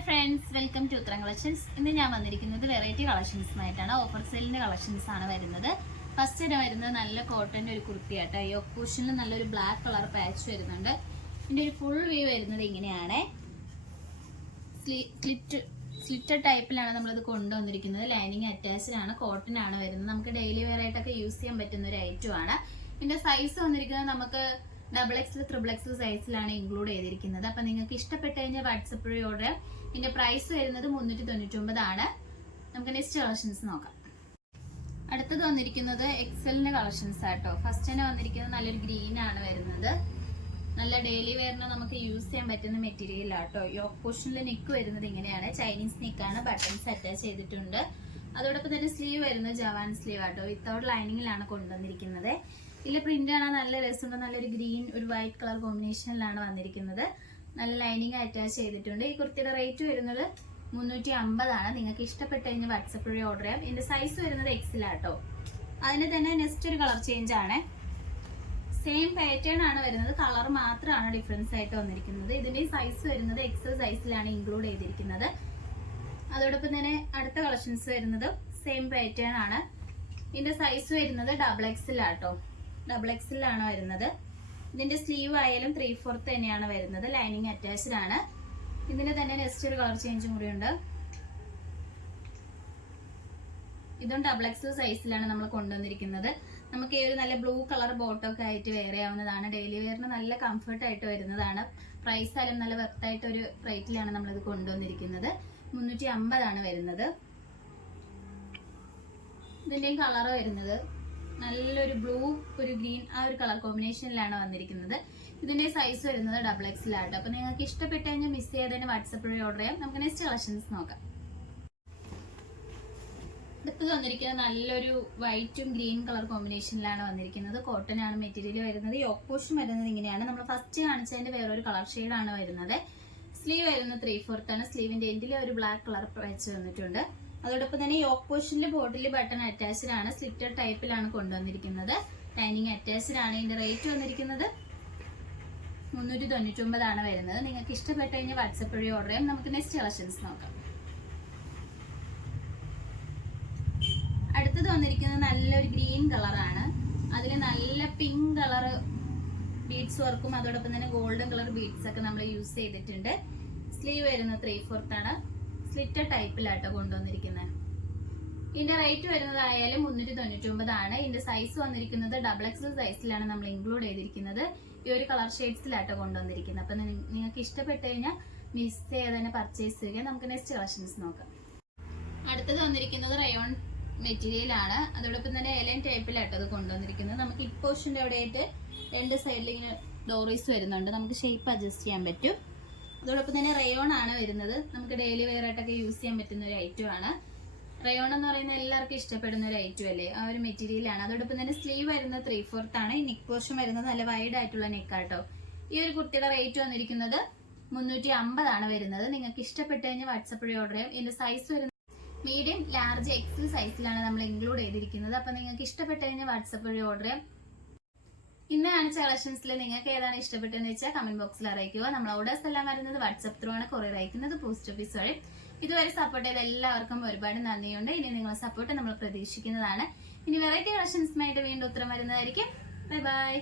Hi friends, welcome to ഉത്തരം collections. ഇന്ന് ഞാൻ വന്നിരിക്കുന്നത് വെറൈറ്റി കളക്ഷൻസുമായിട്ടാണ്. ഓഫർ സെയിലിന്റെ കളക്ഷൻസ് ആണ് വരുന്നത്. ഫസ്റ്റ് വരുന്നത് നല്ല കോട്ടന്റെ ഒരു കുർത്തിയാട്ടോ. യോക്ക് പോർഷനിൽ നല്ലൊരു ബ്ലാക്ക് കളർ പാച്ച് വരുന്നുണ്ട്. ഇതിന്റെ ഒരു ഫുൾ വ്യൂ വരുന്നത് ഇങ്ങനെയാണ്. സ്ലിറ്റഡ് ടൈപ്പിലാണ് നമ്മളിത് കൊണ്ടുവന്നിരിക്കുന്നത്. ലൈനിങ് അറ്റാച്ച്ഡ് ആണ്, കോട്ടൺ ആണ് വരുന്നത്. നമുക്ക് ഡെയിലി വെയർ ആയിട്ടൊക്കെ യൂസ് ചെയ്യാൻ പറ്റുന്ന ഒരു ഐറ്റം ആണ്. ഇതിന്റെ സൈസ് വന്നിരിക്കുന്നത് നമുക്ക് XXL, XXL സൈസിലാണ് ഇൻക്ലൂഡ് ചെയ്തിരിക്കുന്നത്. അപ്പൊ നിങ്ങൾക്ക് ഇഷ്ടപ്പെട്ട് കഴിഞ്ഞാൽ വാട്സപ്പ് വഴി ഓർഡർ ചെയ്യാം. ഇതിന്റെ പ്രൈസ് വരുന്നത് 399 ആണ്. നമുക്ക് നെക്സ്റ്റ് കളക്ഷൻസ് നോക്കാം. അടുത്തത് വന്നിരിക്കുന്നത് എക്സലിന്റെ കളക്ഷൻസ് ആട്ടോ. ഫസ്റ്റ് തന്നെ വന്നിരിക്കുന്നത് നല്ലൊരു ഗ്രീൻ ആണ് വരുന്നത്. നല്ല ഡെയിലി വെയറിന് നമുക്ക് യൂസ് ചെയ്യാൻ പറ്റുന്ന മെറ്റീരിയൽ ആട്ടോ. യോക്ക് പോർഷനിൽ നെക്ക് വരുന്നത് ഇങ്ങനെയാണ്. ചൈനീസ് നെക്കാണ്, ബട്ടൺസ് അറ്റാച്ച് ചെയ്തിട്ടുണ്ട്. അതോടൊപ്പം തന്നെ സ്ലീവ് വരുന്നത് ജവാൻ സ്ലീവ് ആട്ടോ. വിത്തൗട്ട് ലൈനിങ്ങിലാണ് കൊണ്ടുവന്നിരിക്കുന്നത്. ഇതിലെ പ്രിന്റ് ആണ് നല്ല രസമുണ്ട്. നല്ലൊരു ഗ്രീൻ ഒരു വൈറ്റ് കളർ കോമ്പിനേഷനിലാണ് വന്നിരിക്കുന്നത്. നല്ല ലൈനിങ് അറ്റാച്ച് ചെയ്തിട്ടുണ്ട്. ഈ കുർത്തിയുടെ റേറ്റ് വരുന്നത് 350 ആണ്. നിങ്ങൾക്ക് ഇഷ്ടപ്പെട്ട് കഴിഞ്ഞാൽ വാട്സപ്പ് വഴി ഓർഡർ ചെയ്യാം. ഇതിന്റെ സൈസ് വരുന്നത് XL ആട്ടോ. അതിന് തന്നെ നെക്സ്റ്റ് ഒരു കളർ ചേഞ്ച് ആണ്. സെയിം പാറ്റേൺ ആണ് വരുന്നത്, കളർ മാത്രമാണ് ഡിഫറൻസ് ആയിട്ട് വന്നിരിക്കുന്നത്. ഇതിന്റെ സൈസ് വരുന്നത് XL സൈസിലാണ് ഇൻക്ലൂഡ് ചെയ്തിരിക്കുന്നത്. അതോടൊപ്പം തന്നെ അടുത്ത കളക്ഷൻസ് വരുന്നത് സെയിം പാറ്റേൺ ആണ്. ഇതിന്റെ സൈസ് വരുന്നത് XXL ആട്ടോ. XXL ആണ് വരുന്നത്. ഇതിന്റെ സ്ലീവ് ആയാലും 3/4 തന്നെയാണ് വരുന്നത്. ലൈനിങ് അറ്റാച്ച്ഡ് ആണ്. ഇതിന്റെ തന്നെ നെക്സ്റ്റ് ഒരു കളർ ചേഞ്ചും കൂടി ഉണ്ട്. ഇതും XXL സൈസിലാണ് നമ്മൾ കൊണ്ടുവന്നിരിക്കുന്നത്. നമുക്ക് ഈ ഒരു നല്ല ബ്ലൂ കളർ ബോട്ടം ഒക്കെ ആയിട്ട് വെയർ ചെയ്യാവുന്നതാണ്. ഡെയിലി വെയറിന് നല്ല കംഫർട്ട് ആയിട്ട് വരുന്നതാണ്. പ്രൈസ് ആയാലും നല്ല വെർത്തായിട്ട് ഒരു റേറ്റിലാണ് നമ്മളിത് കൊണ്ടുവന്നിരിക്കുന്നത്. 350 ആണ് വരുന്നത്. ഇതിന്റെയും കളർ വരുന്നത് നല്ലൊരു ബ്ലൂ ഒരു ഗ്രീൻ ആ ഒരു കളർ കോമ്പിനേഷനിലാണ് വന്നിരിക്കുന്നത്. ഇതിന്റെ സൈസ് വരുന്നത് XXL ആട്ടോ. അപ്പൊ നിങ്ങൾക്ക് ഇഷ്ടപ്പെട്ട് കഴിഞ്ഞാൽ മിസ് ചെയ്ത് തന്നെ വാട്സപ്പ് വഴി ഓർഡർ ചെയ്യാം. നമുക്ക് നെക്സ്റ്റ് കളക്ഷൻസ് നോക്കാം. അടുത്തത് വന്നിരിക്കുന്നത് നല്ലൊരു വൈറ്റും ഗ്രീൻ കളർ കോമ്പിനേഷനിലാണ് വന്നിരിക്കുന്നത്. കോട്ടൺ ആണ് മെറ്റീരിയൽ വരുന്നത്. യോക്ക് പോർഷൻ വരുന്നത് ഇങ്ങനെയാണ്. നമ്മൾ ഫസ്റ്റ് കാണിച്ചതിന്റെ വേറൊരു കളർ ഷെയ്ഡ് ആണ് വരുന്നത്. സ്ലീവ് വരുന്നത് 3/4 ആണ്. സ്ലീവിന്റെ എൻഡിൽ ഒരു ബ്ലാക്ക് കളർ വെച്ച് വന്നിട്ടുണ്ട്. അതോടൊപ്പം തന്നെ യോക്ക് പോർഷനിൽ ബോട്ടിൽ ബട്ടൺ അറ്റാച്ച്ഡ് ആണ്. സ്ലിറ്റഡ് ടൈപ്പിലാണ് കൊണ്ടുവന്നിരിക്കുന്നത്. ലൈനിങ് അറ്റാച്ച്ഡ് ആണ്. ഇതിന്റെ റേറ്റ് വന്നിരിക്കുന്നത് 399 ആണ് വരുന്നത്. നിങ്ങൾക്ക് ഇഷ്ടപ്പെട്ട് കഴിഞ്ഞാൽ വാട്സപ്പ് വഴി ഓർഡർ ചെയ്യാം. നമുക്ക് നെക്സ്റ്റ് കളക്ഷൻസ് നോക്കാം. അടുത്തത് വന്നിരിക്കുന്നത് നല്ലൊരു ഗ്രീൻ കളറാണ്. അതിൽ നല്ല പിങ്ക് കളർ ബീഡ്സ് വർക്കും അതോടൊപ്പം തന്നെ ഗോൾഡൻ കളർ ബീഡ്സ് ഒക്കെ നമ്മൾ യൂസ് ചെയ്തിട്ടുണ്ട്. സ്ലീവ് വരുന്നത് 3/4 ആണ്. സ്ലിറ്റഡ് ടൈപ്പിലാട്ടോ കൊണ്ടുവന്നിരിക്കുന്നത്. ഇതിന്റെ റേറ്റ് വരുന്നതായാലും 399 ആണ്. ഇതിന്റെ സൈസ് വന്നിരിക്കുന്നത് XXL സൈസിലാണ് നമ്മൾ ഇൻക്ലൂഡ് ചെയ്തിരിക്കുന്നത്. ഈ ഒരു കളർ ഷെയ്ഡ്സിലാട്ടോ കൊണ്ടുവന്നിരിക്കുന്നത്. അപ്പൊ നിങ്ങൾക്ക് ഇഷ്ടപ്പെട്ട് കഴിഞ്ഞാൽ മിസ് ചെയ്ത് തന്നെ പർച്ചേസ് ചെയ്യുക. നമുക്ക് നെക്സ്റ്റ് കളക്ഷൻസ് നോക്കാം. അടുത്തത് വന്നിരിക്കുന്നത് റയോൺ മെറ്റീരിയൽ ആണ്. അതോടൊപ്പം തന്നെ എലൻ ടൈപ്പിലാട്ടോ അത് കൊണ്ടുവന്നിരിക്കുന്നത്. നമുക്ക് ഈ പോർഷന്റെ അവിടെയായിട്ട് രണ്ട് സൈഡിൽ ഇങ്ങനെ ഡോറീസ് വരുന്നുണ്ട്. നമുക്ക് ഷേപ്പ് അഡ്ജസ്റ്റ് ചെയ്യാൻ പറ്റും. അതോടൊപ്പം തന്നെ റയോൺ ആണ് വരുന്നത്. നമുക്ക് ഡെയിലി വെയർ ആയിട്ടൊക്കെ യൂസ് ചെയ്യാൻ പറ്റുന്ന ഒരു ഐറ്റം ആണ്. റയോൺ എന്ന് പറയുന്നത് എല്ലാവർക്കും ഇഷ്ടപ്പെടുന്ന ഒരു ഐറ്റം അല്ലേ, ആ ഒരു മെറ്റീരിയൽ ആണ്. അതോടൊപ്പം തന്നെ സ്ലീവ് വരുന്നത് 3/4 ആണ്. ഈ നെക്ക് പോർഷൻ വരുന്നത് നല്ല വൈഡ് ആയിട്ടുള്ള നെക്കാട്ടോ. ഈ ഒരു കുർത്തിയുടെ റേറ്റ് വന്നിരിക്കുന്നത് 350 ആണ് വരുന്നത്. നിങ്ങൾക്ക് ഇഷ്ടപ്പെട്ട് കഴിഞ്ഞാൽ വാട്സപ്പ് വഴി ഓർഡർ ചെയ്യാം. ഇതിന്റെ സൈസ് വരുന്നത് മീഡിയം, ലാർജ്, XL സൈസിലാണ് നമ്മൾ ഇൻക്ലൂഡ് ചെയ്തിരിക്കുന്നത്. അപ്പൊ നിങ്ങൾക്ക് ഇഷ്ടപ്പെട്ട് കഴിഞ്ഞാൽ വാട്സപ്പ് വഴി ഓർഡർ ചെയ്യാം. ഇന്ന് കാണിച്ച കളക്ഷൻസിൽ നിങ്ങൾക്ക് ഏതാണ് ഇഷ്ടപ്പെട്ടതെന്ന് വെച്ചാൽ കമന്റ് ബോക്സിൽ അറിയിക്കുക. നമ്മൾ ഓർഡേഴ്സ് എല്ലാം വരുന്നത് വാട്സപ്പ് ത്രൂ ആണ്, കൊറിയർ അയക്കുന്നത് പോസ്റ്റ് ഓഫീസ് വഴി. ഇതുവരെ സപ്പോർട്ട് ചെയ്ത എല്ലാവർക്കും ഒരുപാട് നന്ദിയുണ്ട്. ഇനി നിങ്ങളുടെ സപ്പോർട്ട് നമ്മൾ പ്രതീക്ഷിക്കുന്നതാണ്. ഇനി വെറൈറ്റി കളക്ഷൻസുമായിട്ട് വീണ്ടും ഉത്തരം വരുന്നതായിരിക്കും. Bye bye.